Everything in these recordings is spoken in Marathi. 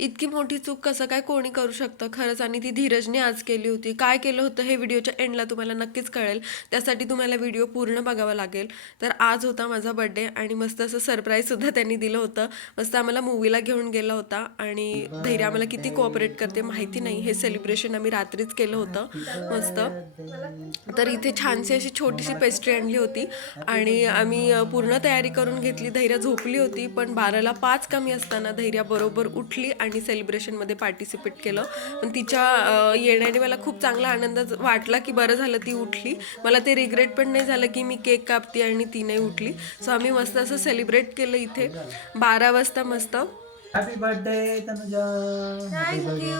इतकी मोठी चूक कसं काय कोणी करू शकतं खरंच, आणि ती धीरजने आज केली होती. काय केलं होतं हे व्हिडिओच्या एंडला तुम्हाला नक्कीच कळेल. त्यासाठी तुम्हाला व्हिडिओ पूर्ण बघावा लागेल. तर आज होता माझा बर्थडे आणि मस्त असं सरप्राईजसुद्धा त्यांनी दिलं होतं. मस्त आम्हाला मूवीला घेऊन गेला होता आणि धैर्य आम्हाला किती कोऑपरेट करते माहिती नाही. हे सेलिब्रेशन आम्ही रात्रीच केलं होतं मस्त. तर इथे छानशी अशी छोटीशी पेस्ट्री आणली होती आणि आम्ही पूर्ण तयारी करून घेतली. धैर्य झोपली होती, पण 12ला 5 कमी असताना धैर्य बरोबर उठली आणि सेलिब्रेशनमध्ये पार्टिसिपेट केलं. पण तिच्या येण्याने मला खूप चांगला आनंद वाटला की बरं झालं ती उठली. मला ते रिग्रेट पण नाही झालं की मी केक कापते आणि ती नाही उठली. सो आम्ही मस्त असं सेलिब्रेट केलं इथे 12 वाजता मस्त. Happy birthday Tanuja. Happy thank you.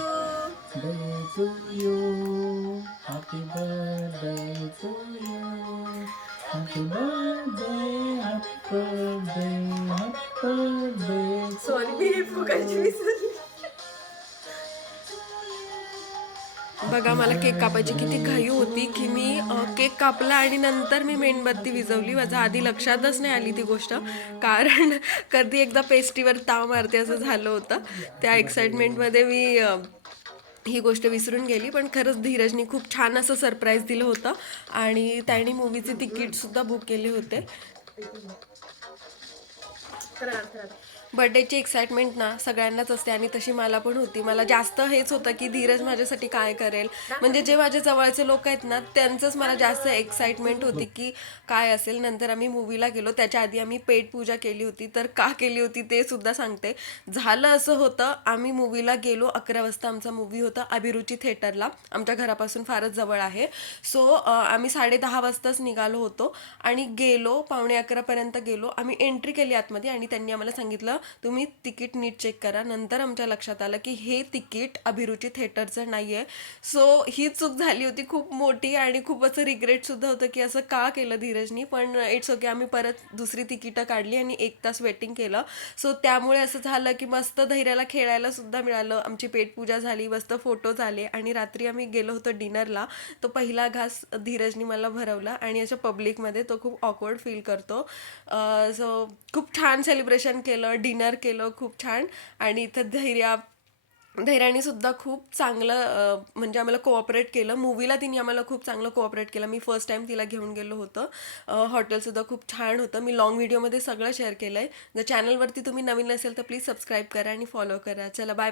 Birthday to you. Happy birthday to you. Happy birthday. Happy birthday. Happy birthday sorry, मी हे फुकायची विसरली. बघा, मला केक कापायची किती घाई होती की मी केक कापला आणि नंतर मी मेणबत्ती विझवली. माझ्या आधी लक्षातच नाही आली ती गोष्ट, कारण कधी एकदा पेस्ट्रीवर ताव मारते असं झालं होतं. त्या एक्साइटमेंटमध्ये मी ही गोष्ट विसरून गेली. पण खरंच धीरजनी खूप छान असं सरप्राईज दिलं होतं आणि त्यांनी मूवीचे तिकीटसुद्धा बुक केले होते. बर्थडेची एक्साइटमेंट ना सगळ्यांनाच असते आणि तशी मला पण होती. मला जास्त हेच होतं की धीरज माझ्यासाठी काय करेल, म्हणजे जे माझे जवळचे लोक आहेत ना त्यांचंच मला जास्त एक्साइटमेंट होती की काय असेल. नंतर आम्ही मूवीला गेलो, त्याच्या आधी आम्ही पेट पूजा केली होती. तर का केली होती ते सुद्धा सांगते. झालं असं होतं, आम्ही मूवीला गेलो 11 वाजता. आमचा मूवी होता अभिरुची थिएटरला, आमच्या घरापासून फारच जवळ आहे. सो आम्ही 10:30 वाजताच निघालो होतो आणि गेलो 11:45 गेलो. आम्ही एंट्री केली आतमध्ये आणि त्यांनी आम्हाला सांगितलं तुम्ही तिकीट नीट चेक करा. नंतर आमच्या लक्षात आलं की हे तिकीट अभिरुची थिएटरचं नाही आहे. सो ही चूक झाली होती खूप मोठी आणि खूप असं रिग्रेटसुद्धा होतं की असं का केलं धीरजनी. पण इट्स ओके, आम्ही परत दुसरी तिकीटं काढली आणि 1 तास वेटिंग केलं. सो त्यामुळे असं झालं की मस्त धैर्याला खेळायला सुद्धा मिळालं. आमची पेटपूजा झाली, मस्त फोटो झाले आणि रात्री आम्ही गेलो होतो डिनरला. तो पहिला घास धीरजनी मला भरवला आणि अशा पब्लिकमध्ये तो खूप ऑकवर्ड फील करतो. सो खूप छान सेलिब्रेशन केलं, डिनर केलं खूप छान. आणि इथं धैर्याने सुद्धा खूप चांगलं म्हणजे आम्हाला कोऑपरेट केलं. मूवीला तिने आम्हाला खूप चांगलं कोऑपरेट केलं. मी फर्स्ट टाईम तिला घेऊन गेलो होतं. हॉटेलसुद्धा खूप छान होतं. मी लॉंग व्हिडिओमध्ये सगळं शेअर केलं आहे. जर चॅनलवरती तुम्ही नवीन असेल तर प्लीज सबस्क्राईब करा आणि फॉलो करा. चला, बाय.